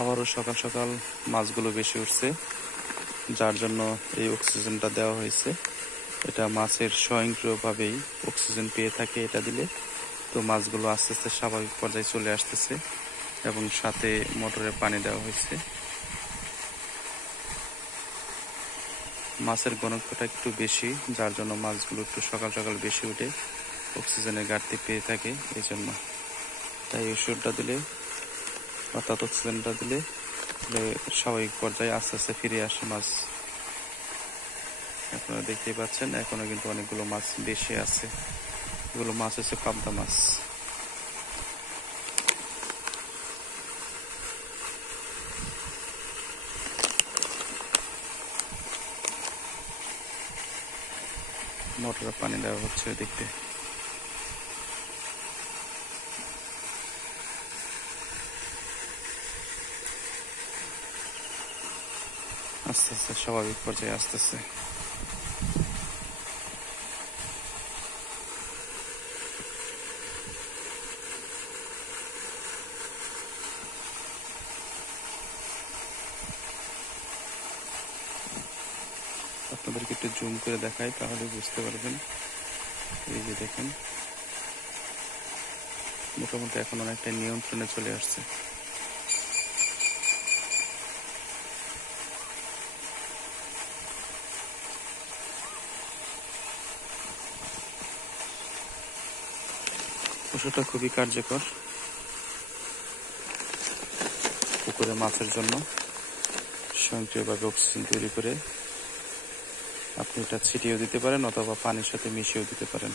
আবারও সকাল সকাল মাছগুলো বেশি উঠছে, যার জন্য এই অক্সিজেনটা দেওয়া হয়েছে। এটা মাছের স্বয়ংক্রিয়ভাবেই অক্সিজেন পেয়ে থাকে এটা দিলে। তো মাছগুলো আস্তে আস্তে স্বাভাবিক পর্যায়ে চলে আসতেছে এবং সাথে মোটরে পানি দেওয়া হয়েছে। মাছের ঘনত্বটা একটু বেশি, যার জন্য মাছগুলো একটু সকাল সকাল বেশি উঠে অক্সিজেনের ঘাটতি পেয়ে থাকে এই জন্য। তাই ওষুধটা দিলে অর্থাৎ অক্সিজেনটা দিলে স্বাভাবিক পর্যায়ে আস্তে আস্তে ফিরে আসে মাছ। আপনারা দেখতেই পাচ্ছেন এখনো কিন্তু অনেকগুলো মাছ বেশি আছে। এগুলো মাছ হচ্ছে পাবদা মাছ। মোটরে পানি দেওয়া হচ্ছে ওই দিক দিয়ে। আস্তে আস্তে স্বাভাবিক পর্যায়ে আসতেছে। আপনাদেরকে একটু জুম করে দেখাই, তাহলে বুঝতে পারবেন। এই যে দেখেন, মোটামুটি এখন অনেকটা নিয়ন্ত্রণে চলে আসছে। ওষুধটা খুবই কার্যকর পুকুরে মাছের জন্য। স্বয়ংক্রিয়ভাবে অক্সিজেন তৈরি করে আপনি এটা ছিটিয়েও দিতে পারেন অথবা পানির সাথে মিশিয়েও দিতে পারেন।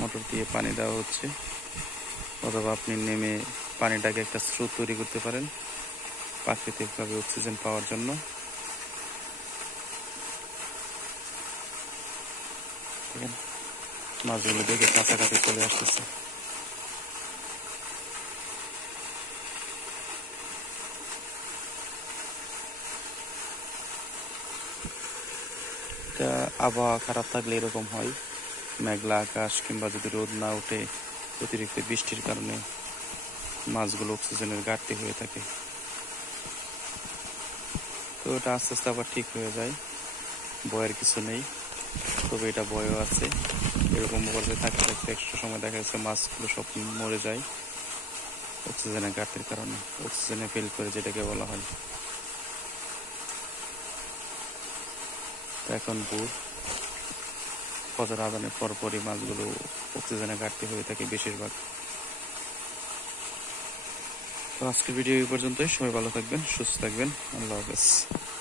মোটর দিয়ে পানি দেওয়া হচ্ছে, অথবা আপনি নেমে পানিটাকে একটা স্রোত তৈরি করতে পারেন প্রাকৃতিকভাবে অক্সিজেন পাওয়ার জন্য। মাছগুলো দেখে কাছাকাছি চলে আসতেছে। এটা আবহাওয়া খারাপ থাকলে এরকম হয়, মেঘলা আকাশ কিংবা যদি রোদ না ওঠে, অতিরিক্ত বৃষ্টির কারণে মাছগুলো অক্সিজেনের ঘাটতি হয়ে থাকে। তো এটা আস্তে আস্তে আবার ঠিক হয়ে যায়, ভয়ের কিছু নেই। তবে এটা ভয়ও আছে, এরকম পর্যায়ে থাকতে থাকতে একটা সময় দেখা যাচ্ছে মাছগুলো সব মরে যায় অক্সিজেনের ঘাটতির কারণে, অক্সিজেনে ফেল করে যেটাকে বলা হয়। এখন ভোর, ফজর আজানের পরপরই মাছগুলো অক্সিজেনের ঘাটতি হয়ে থাকে বেশিরভাগ। তো আজকের ভিডিও এই পর্যন্তই। সবাই ভালো থাকবেন, সুস্থ থাকবেন। আল্লাহ হাফেজ।